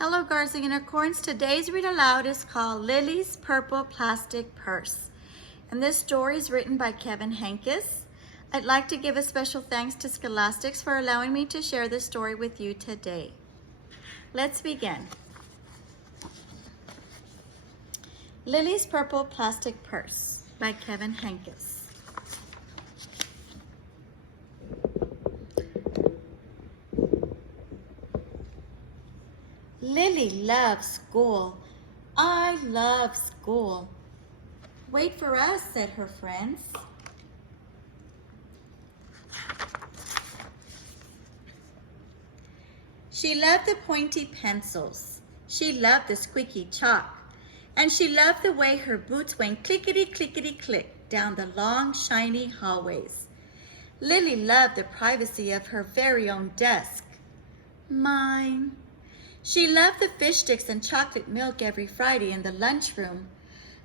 Hello, girls and unicorns. Today's read aloud is called Lily's Purple Plastic Purse. And this story is written by Kevin Hankes. I'd like to give a special thanks to Scholastics for allowing me to share this story with you today. Let's begin. Lily's Purple Plastic Purse by Kevin Hankes. Lily loves school. I love school. Wait for us, said her friends. She loved the pointy pencils. She loved the squeaky chalk. And she loved the way her boots went clickety-clickety-click down the long, shiny hallways. Lily loved the privacy of her very own desk. Mine. She loved the fish sticks and chocolate milk every Friday in the lunchroom.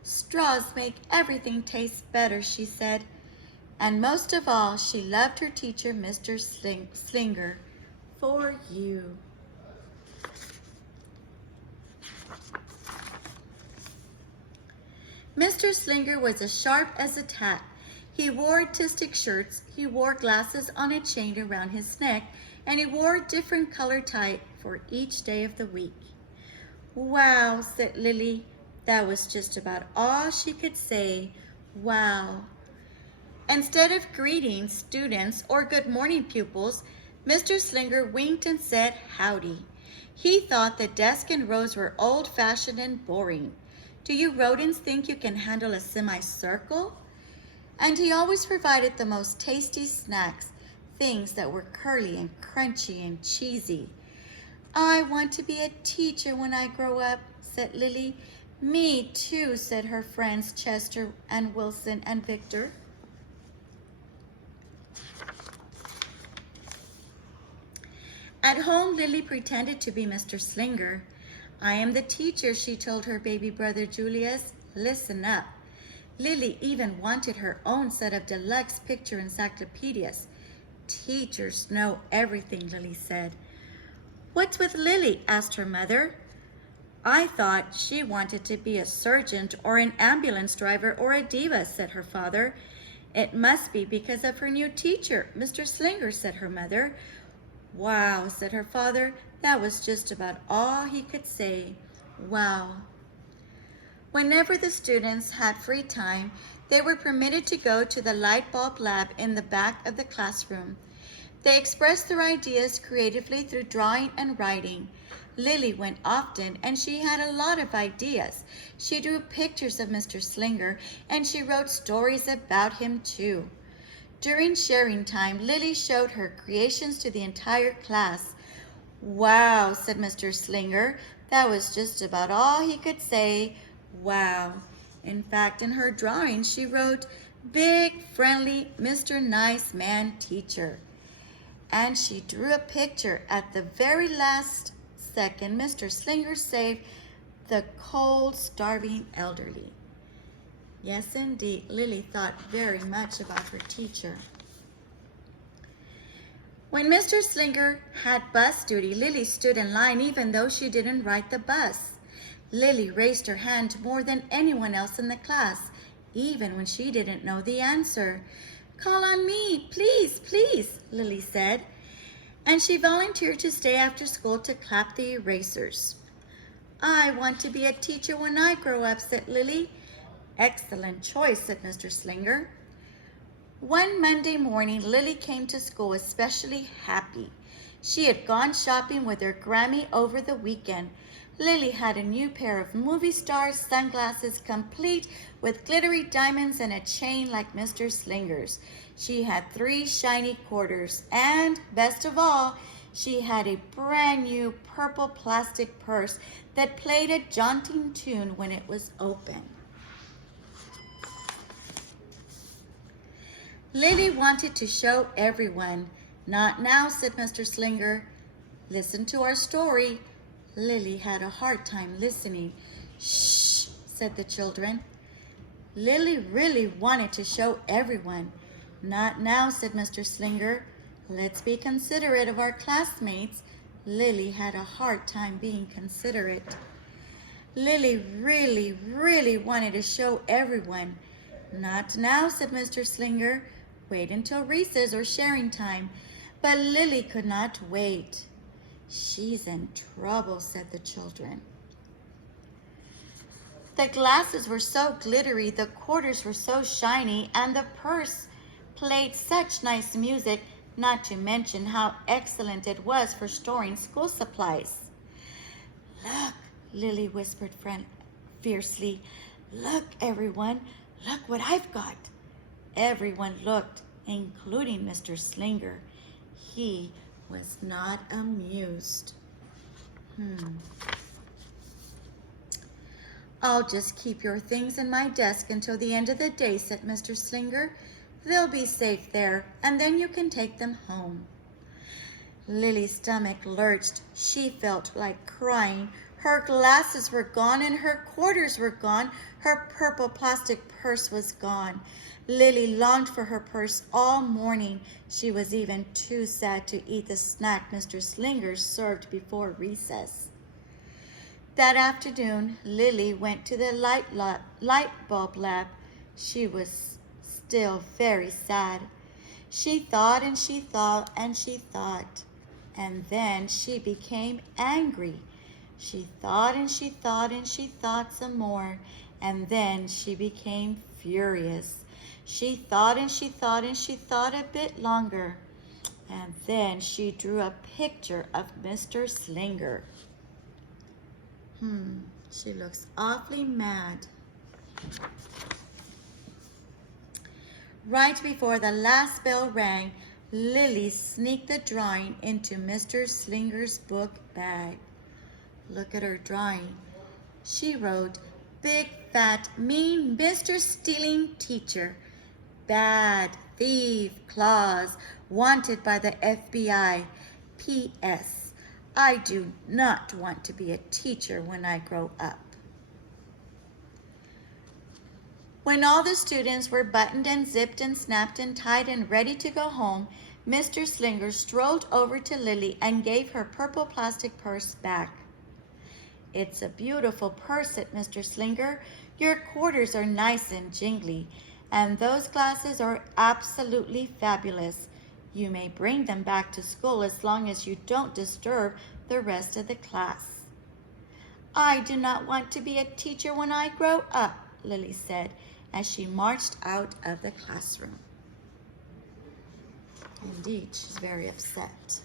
Straws make everything taste better, she said. And most of all, she loved her teacher, Mr. Slinger, for you. Mr. Slinger was as sharp as a tack. He wore artistic shirts, he wore glasses on a chain around his neck, and he wore a different color tie for each day of the week. Wow, said Lily. That was just about all she could say. Wow. Instead of greeting students or good morning pupils, Mr. Slinger winked and said howdy. He thought the desk and rows were old-fashioned and boring. Do you rodents think you can handle a semicircle? And he always provided the most tasty snacks, things that were curly and crunchy and cheesy. I want to be a teacher when I grow up, said Lily. Me too, said her friends Chester and Wilson and Victor. At home, Lily pretended to be Mr. Slinger. I am the teacher, she told her baby brother Julius. Listen up. Lily even wanted her own set of deluxe picture encyclopedias. Teachers know everything, Lily said. What's with Lily? Asked her mother. I thought she wanted to be a surgeon or an ambulance driver or a diva, said her father. It must be because of her new teacher, Mr. Slinger, said her mother. Wow, said her father. That was just about all he could say. Wow. Whenever the students had free time, they were permitted to go to the light bulb lab in the back of the classroom. They expressed their ideas creatively through drawing and writing. Lily went often, and she had a lot of ideas. She drew pictures of Mr. Slinger, and she wrote stories about him too. During sharing time, Lily showed her creations to the entire class. Wow, said Mr. Slinger. That was just about all he could say. Wow. In fact, in her drawing, she wrote, Big, friendly, Mr. Nice Man Teacher. And she drew a picture. At the very last second, Mr. Slinger saved the cold, starving elderly. Yes, indeed, Lily thought very much about her teacher. When Mr. Slinger had bus duty, Lily stood in line even though she didn't ride the bus. Lily raised her hand more than anyone else in the class, even when she didn't know the answer. Call on me, please, please, Lily said. And she volunteered to stay after school to clap the erasers. I want to be a teacher when I grow up, said Lily. Excellent choice, said Mr. Slinger. One Monday morning, Lily came to school especially happy. She had gone shopping with her Grammy over the weekend. Lily had a new pair of movie star sunglasses complete with glittery diamonds and a chain like Mr. Slinger's. She had 3 shiny quarters and, best of all, she had a brand new purple plastic purse that played a jaunting tune when it was open. Lily wanted to show everyone. Not now, said Mr. Slinger. Listen to our story. Lily had a hard time listening. Shh, said the children. Lily really wanted to show everyone. Not now, said Mr. Slinger. Let's be considerate of our classmates. Lily had a hard time being considerate. Lily really wanted to show everyone. Not now, said Mr. Slinger. Wait until recess or sharing time. But Lily could not wait. She's in trouble, said the children. The glasses were so glittery, the quarters were so shiny, and the purse played such nice music, not to mention how excellent it was for storing school supplies. Look, Lily whispered fiercely. Look, everyone, look what I've got. Everyone looked, including Mr. Slinger. He was not amused. I'll just keep your things in my desk until the end of the day, said Mr. Slinger. They'll be safe there, and then you can take them home. Lily's stomach lurched. She felt like crying. Her glasses were gone and her quarters were gone. Her purple plastic purse was gone. Lily longed for her purse all morning. She was even too sad to eat the snack Mr. Slinger served before recess. That afternoon, Lily went to the light bulb lab. She was still very sad. She thought and she thought and she thought. And then she became angry. She thought and she thought and she thought some more. And then she became furious. She thought and she thought and she thought a bit longer. And then she drew a picture of Mr. Slinger. She looks awfully mad. Right before the last bell rang, Lily sneaked the drawing into Mr. Slinger's book bag. Look at her drawing. She wrote, "Big, fat, mean Mr. Stealing Teacher. Bad, thief, claws, wanted by the FBI. P.S. I do not want to be a teacher when I grow up." When all the students were buttoned and zipped and snapped and tied and ready to go home, Mr. Slinger strolled over to Lily and gave her purple plastic purse back. "It's a beautiful purse," said Mr. Slinger. "Your quarters are nice and jingly, and those glasses are absolutely fabulous. You may bring them back to school as long as you don't disturb the rest of the class." "I do not want to be a teacher when I grow up," Lily said as she marched out of the classroom. Indeed, she's very upset.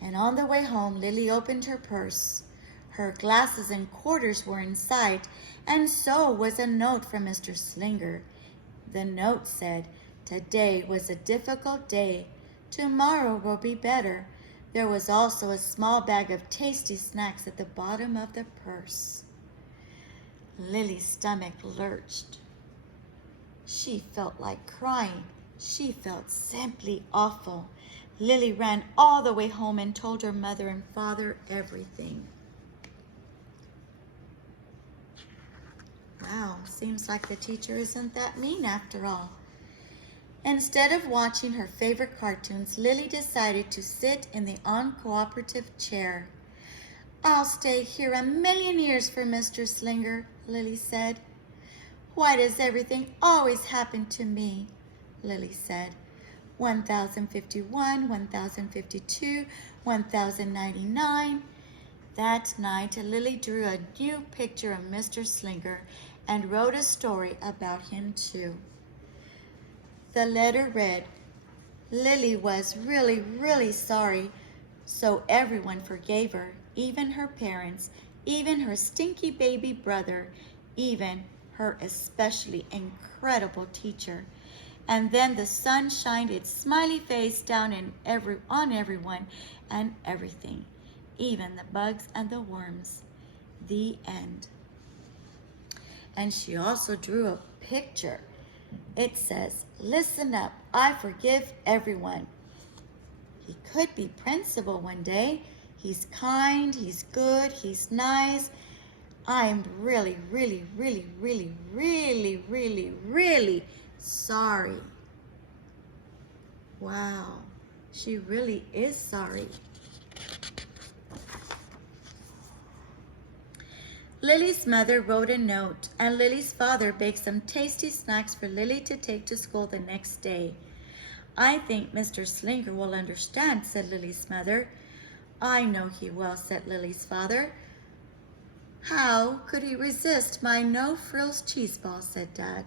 And on the way home, Lily opened her purse. Her glasses and quarters were inside, and so was a note from Mr. Slinger. The note said, "Today was a difficult day. Tomorrow will be better." There was also a small bag of tasty snacks at the bottom of the purse. Lily's stomach lurched. She felt like crying. She felt simply awful. Lily ran all the way home and told her mother and father everything. Wow, seems like the teacher isn't that mean after all. Instead of watching her favorite cartoons, Lily decided to sit in the uncooperative chair. "I'll stay here a million years for Mr. Slinger," Lily said. "Why does everything always happen to me?" Lily said. 1051, 1052, 1099. That night, Lily drew a new picture of Mr. Slinger and wrote a story about him too. The letter read, Lily was really sorry, so everyone forgave her, even her parents, even her stinky baby brother, even her especially incredible teacher. And then the sun shined its smiley face down on everyone and everything, even the bugs and the worms. The end. And she also drew a picture. It says, "Listen up, I forgive everyone." He could be principal one day. He's kind, he's good, he's nice. I'm really sorry. Wow, she really is sorry. Lily's mother wrote a note, and Lily's father baked some tasty snacks for Lily to take to school the next day. I think Mr. Slinger will understand, said Lily's mother. I know he will, said Lily's father. How could he resist my no-frills cheese ball, said Dad.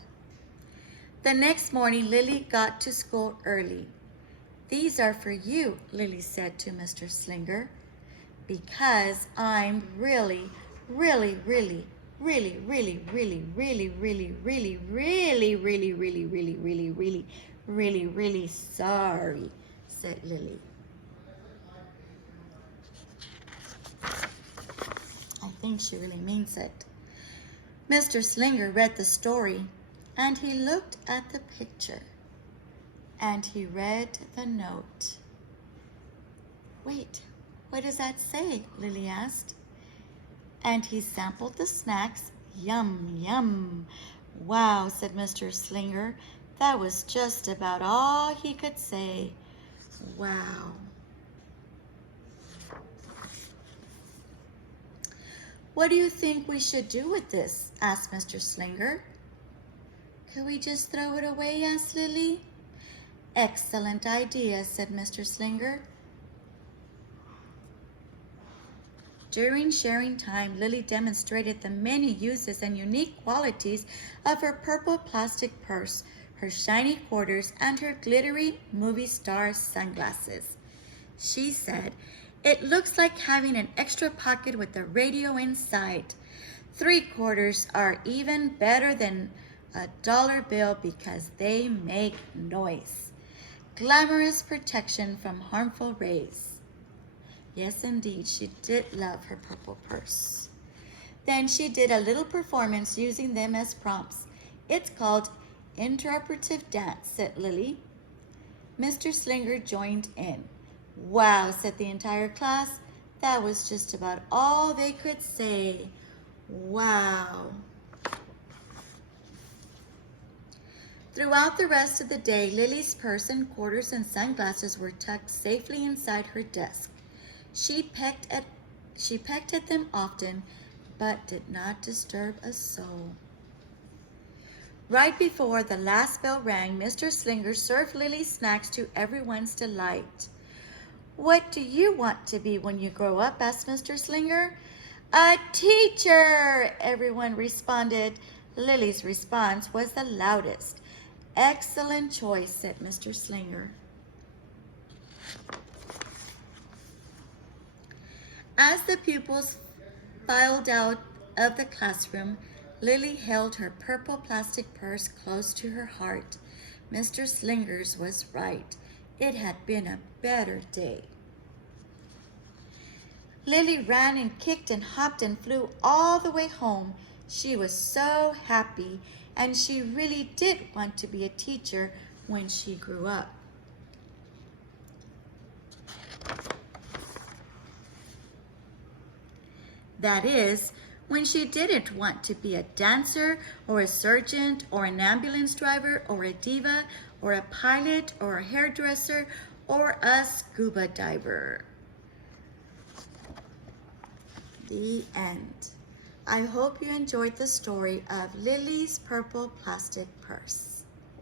The next morning, Lily got to school early. These are for you, Lily said to Mr. Slinger, because I'm really, really, really, really, really, really, really, really, really, really, really, really, really, really, really, really, really sorry, said Lily. I think she really means it. Mr. Slinger read the story, and he looked at the picture, and he read the note. Wait, what does that say? Lily asked. And he sampled the snacks. Yum, yum. Wow, said Mr. Slinger. That was just about all he could say. Wow. What do you think we should do with this? Asked Mr. Slinger. Could we just throw it away? Asked Lily. Excellent idea, said Mr. Slinger. During sharing time, Lily demonstrated the many uses and unique qualities of her purple plastic purse, her shiny quarters, and her glittery movie star sunglasses. She said, "It looks like having an extra pocket with a radio inside. 3/4 are even better than a dollar bill because they make noise. Glamorous protection from harmful rays." Yes, indeed, she did love her purple purse. Then she did a little performance using them as prompts. It's called interpretive dance, said Lily. Mr. Slinger joined in. Wow, said the entire class. That was just about all they could say. Wow. Throughout the rest of the day, Lily's purse and quarters and sunglasses were tucked safely inside her desk. She pecked at them often, but did not disturb a soul. Right before the last bell rang, Mr. Slinger served Lily snacks to everyone's delight. What do you want to be when you grow up? Asked Mr. Slinger. A teacher, everyone responded. Lily's response was the loudest. Excellent choice, said Mr. Slinger. As the pupils filed out of the classroom, Lily held her purple plastic purse close to her heart. Mr. Slinger's was right. It had been a better day. Lily ran and kicked and hopped and flew all the way home. She was so happy, and she really did want to be a teacher when she grew up. That is, when she didn't want to be a dancer or a surgeon or an ambulance driver or a diva or a pilot or a hairdresser or a scuba diver. The end. I hope you enjoyed the story of Lily's purple plastic purse.